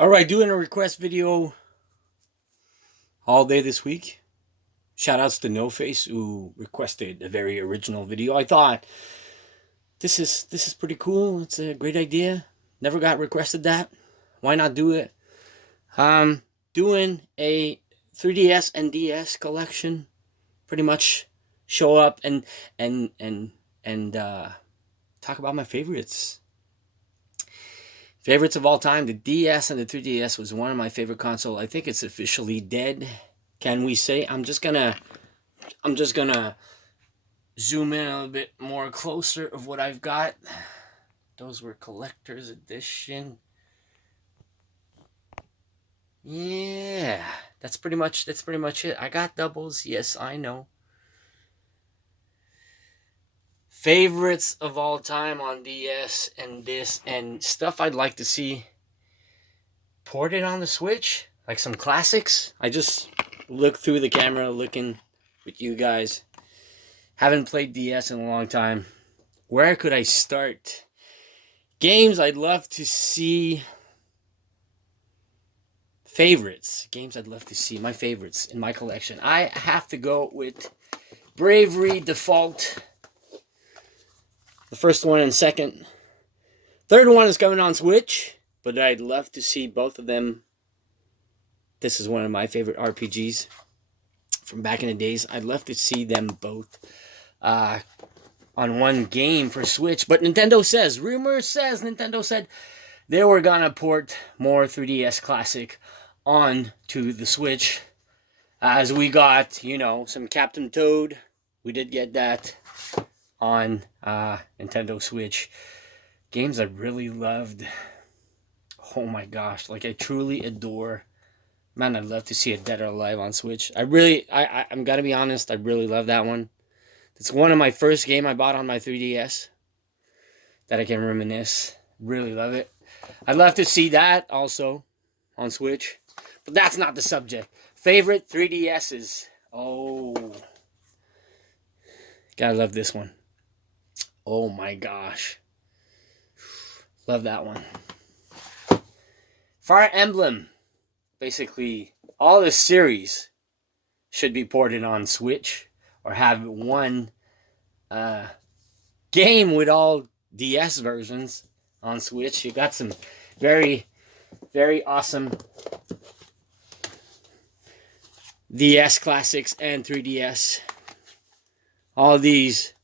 Alright, doing a request video all day this week. Shoutouts to No Face who requested a very original video. I thought this is pretty cool. It's a great idea. Never got requested that. Why not do it? Doing a 3DS and DS collection. Pretty much show up and talk about my favorites. Favorites of all time. The DS and the 3DS was one of my favorite consoles. I think it's officially dead. Can we say? I'm just gonna zoom in a little bit more closer of what I've got. Those were collector's edition. Yeah, that's pretty much it. I got doubles. Yes, I know. Favorites of all time on DS and this and stuff I'd like to see ported on the Switch, like some classics. I just looked through the camera looking with you guys. Haven't played DS in a long time. Where could I start? Games I'd love to see. Favorites. Games I'd love to see. My favorites in my collection. I have to go with Bravery Default. The first one and second. Third one is coming on Switch, but I'd love to see both of them. This is one of my favorite RPGs from back in the days. I'd love to see them both on one game for Switch. But Nintendo says, Nintendo said they were gonna port more 3DS Classic on to the Switch. As we got, some Captain Toad. We did get that on Nintendo Switch. Games I really loved. Oh my gosh, like I truly adore. Man, I'd love to see a Dead or Alive on Switch. I'm gotta be honest, I really love that one. It's one of my first game I bought on my 3DS that I can reminisce. Really love it. I'd love to see that also on Switch, but that's not the subject. Favorite 3DSs. Oh, gotta love this one. Oh my gosh. Love that one. Fire Emblem. Basically, all this series should be ported on Switch or have one game with all DS versions on Switch. You got some very, very awesome DS classics and 3DS. All these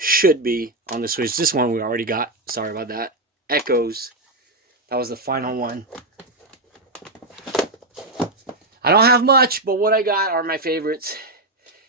should be on the Switch. This one we already got. Sorry about that. Echoes. That was the final one. I don't have much, but what I got are my favorites.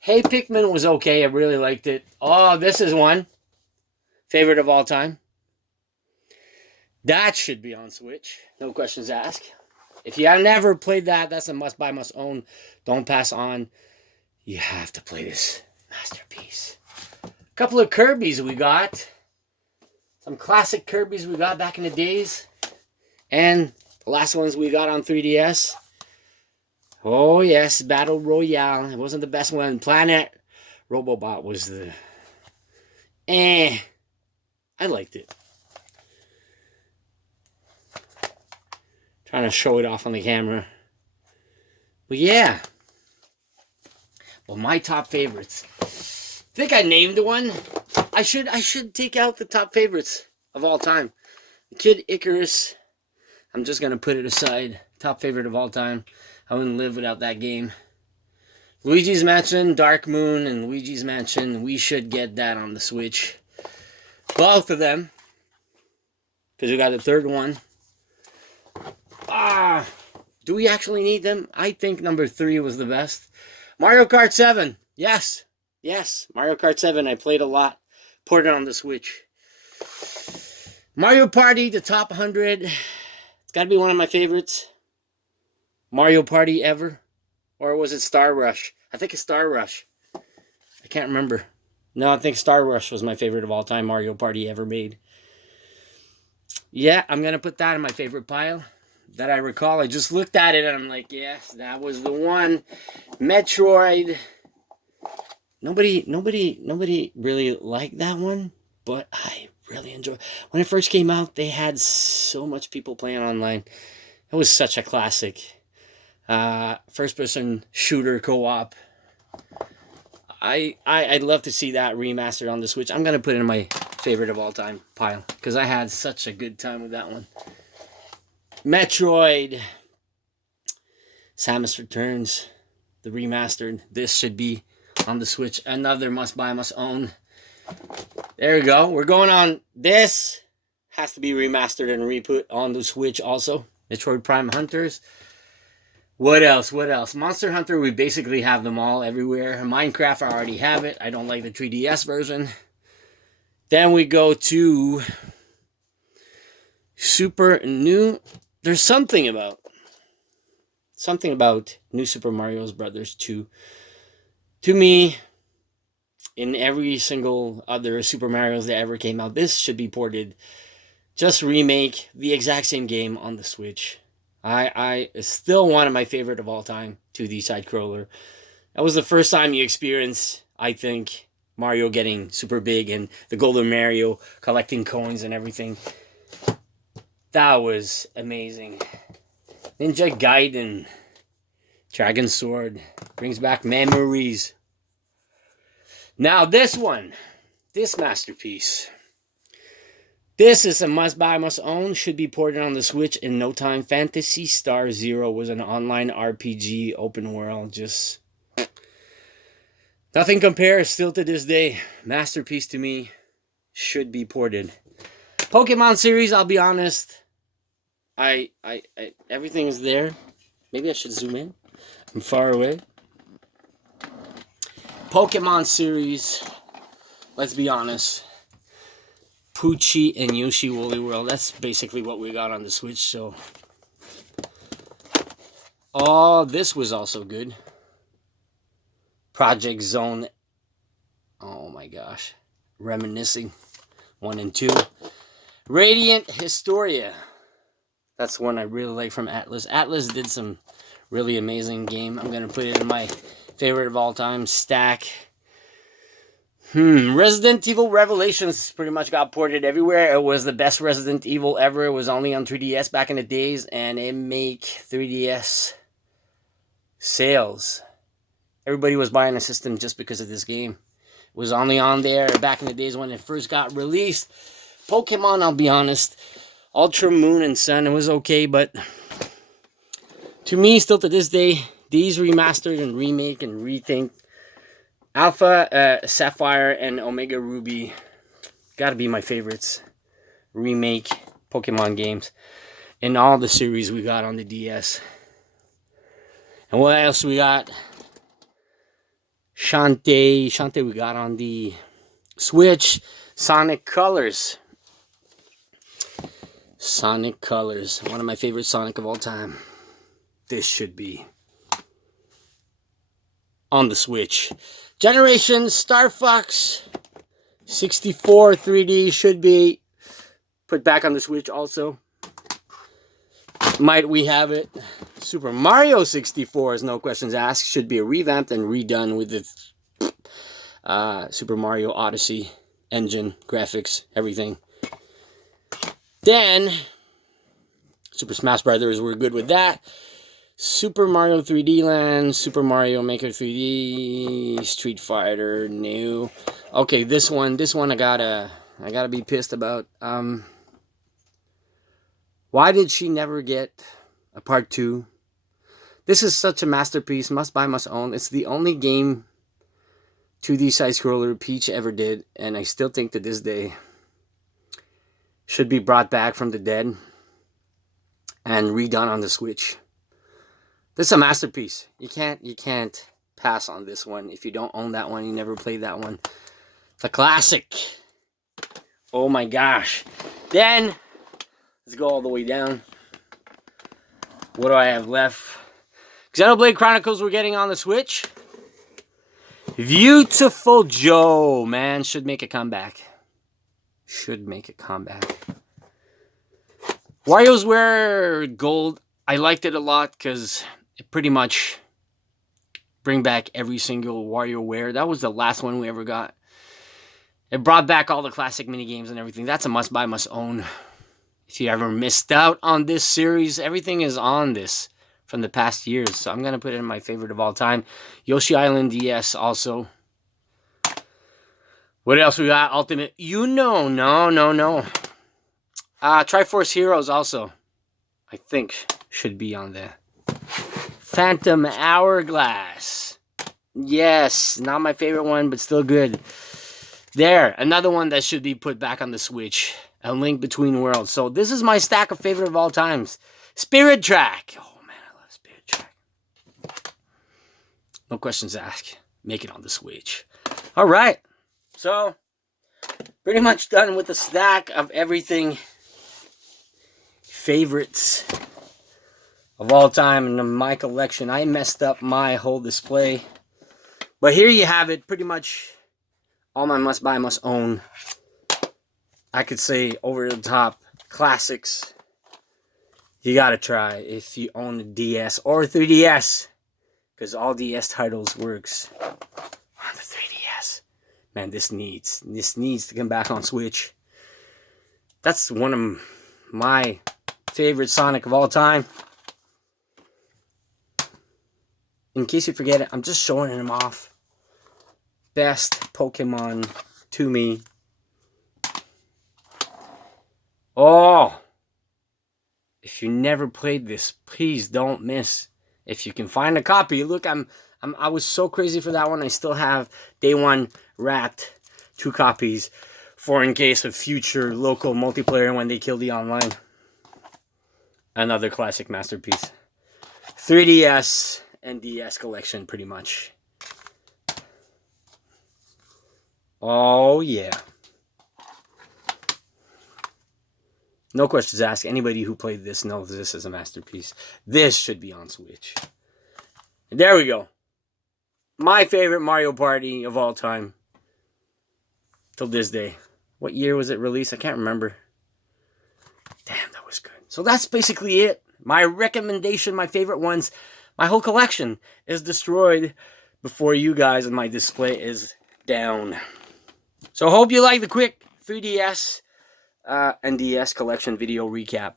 Hey Pikmin was okay. I really liked it. Oh, this is one. Favorite of all time. That should be on Switch. No questions asked. If you have never played that, that's a must buy, must own. Don't pass on. You have to play this masterpiece. Couple of Kirby's we got. Some classic Kirby's we got back in the days. And the last ones we got on 3DS. Oh yes, Battle Royale. It wasn't the best one. Planet Robobot was the... I liked it. Trying to show it off on the camera. But yeah. Well, my top favorites. I think I named one. I should take out the top favorites of all time. Kid Icarus. I'm just gonna put it aside. Top favorite of all time. I wouldn't live without that game. Luigi's Mansion, Dark Moon, and Luigi's Mansion. We should get that on the Switch. Both of them. Because we got the third one. Do we actually need them? I think number 3 was the best. Mario Kart 7. Yes. Mario Kart 7. I played a lot. Ported on the Switch. Mario Party, the top 100. It's got to be one of my favorites. Mario Party ever. Or was it Star Rush? I think it's Star Rush. I can't remember. No, I think Star Rush was my favorite of all time Mario Party ever made. Yeah, I'm going to put that in my favorite pile. That I recall. I just looked at it and I'm like, yes, that was the one. Metroid. Nobody really liked that one, but I really enjoyed. When it first came out, they had so much people playing online. It was such a classic. First-person shooter co-op. I'd love to see that remastered on the Switch. I'm going to put it in my favorite of all time pile, because I had such a good time with that one. Metroid. Samus Returns. The remastered. This should be on the Switch. Another must buy, must own. There we go. We're going on. This has to be remastered and re-put on the Switch also. Metroid Prime Hunters. What else? What else? Monster Hunter, we basically have them all everywhere. Minecraft, I already have it. I don't like the 3DS version. Then we go to Super New. There's something about New Super Mario Brothers 2. To me, in every single other Super Marios that ever came out, this should be ported. Just remake the exact same game on the Switch. I still one of my favorite of all time, 2D side scroller. That was the first time you experienced, I think, Mario getting super big and the Golden Mario collecting coins and everything. That was amazing. Ninja Gaiden, Dragon Sword, brings back memories. Now this one, this masterpiece. This is a must-buy, must-own. Should be ported on the Switch in no time. Phantasy Star Zero was an online RPG, open world. Just nothing compares still to this day. Masterpiece to me. Should be ported. Pokemon series, I'll be honest. Everything is there. Maybe I should zoom in. I'm far away. Pokemon series. Let's be honest. Poochie and Yoshi Woolly World. That's basically what we got on the Switch. So, oh, this was also good. Project Zone. Oh my gosh, reminiscing 1 and 2. Radiant Historia. That's one I really like from Atlas. Atlas did some really amazing game. I'm gonna put it in my favorite of all time stack. Resident Evil Revelations pretty much got ported everywhere. It was the best Resident Evil ever. It was only on 3DS back in the days, and it made 3DS sales. Everybody was buying a system just because of this game. It was only on there back in the days when it first got released. Pokemon, I'll be honest, Ultra Moon and Sun, it was okay, but to me, still to this day, these remastered and remake and rethink Alpha, Sapphire, and Omega Ruby gotta be my favorites. Remake Pokemon games in all the series we got on the DS. And what else we got? Shantae we got on the Switch. Sonic Colors. Sonic Colors. One of my favorite Sonic of all time. This should be on the Switch. Generation Star Fox 64 3D should be put back on the Switch also. Might we have it? Super Mario 64 is no questions asked. Should be revamped and redone with the Super Mario Odyssey engine, graphics, everything. Then Super Smash Brothers, we're good with that. Super Mario 3D Land, Super Mario Maker 3D, Street Fighter, new. Okay, this one I gotta be pissed about. Why did she never get a part 2? This is such a masterpiece, must buy, must own. It's the only game 2D side scroller Peach ever did, and I still think to this day should be brought back from the dead and redone on the Switch. This is a masterpiece. You can't pass on this one. If you don't own that one, you never played that one. It's a classic. Oh my gosh. Then, let's go all the way down. What do I have left? Xenoblade Chronicles we're getting on the Switch. Beautiful Joe, man, should make a comeback. Should make a comeback. WarioWare Gold, I liked it a lot because it pretty much bring back every single WarioWare. That was the last one we ever got. It brought back all the classic mini games and everything. That's a must buy, must own. If you ever missed out on this series, everything is on this from the past years. So I'm going to put it in my favorite of all time. Yoshi Island DS also. What else we got? Ultimate. No. Triforce Heroes also, I think, should be on there. Phantom Hourglass. Yes, not my favorite one, but still good. There, another one that should be put back on the Switch. A Link Between Worlds. So this is my stack of favorite of all times. Spirit Track. Oh man, I love Spirit Track. No questions asked. Make it on the Switch. All right. So, pretty much done with the stack of everything. Favorites of all time in my collection. I messed up my whole display. But here you have it. Pretty much all my must-buy, must-own. I could say over-the-top classics. You gotta try if you own a DS or a 3DS. Because all DS titles works on the 3DS. Man, this needs to come back on Switch. That's one of my favorite Sonic of all time. In case you forget it, I'm just showing him off. Best Pokemon to me. Oh! If you never played this, please don't miss. If you can find a copy, look, I was so crazy for that one. I still have day one wrapped 2 copies for in case of future local multiplayer when they kill the online. Another classic masterpiece. 3DS and DS collection, pretty much. Oh, yeah. No questions asked. Anybody who played this knows this is a masterpiece. This should be on Switch. And there we go. My favorite Mario Party of all time. Till this day. What year was it released? I can't remember. Damn, that was good. So that's basically it. My recommendation, my favorite ones. My whole collection is destroyed before you guys, and my display is down. So hope you like the quick 3DS and DS collection video recap.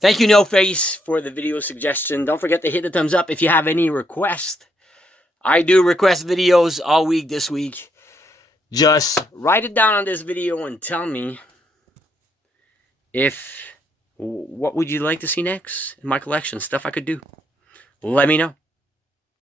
Thank you, No Face, for the video suggestion. Don't forget to hit the thumbs up if you have any requests. I do request videos all week this week. Just write it down on this video and tell me what would you like to see next in my collection. Stuff I could do. Let me know.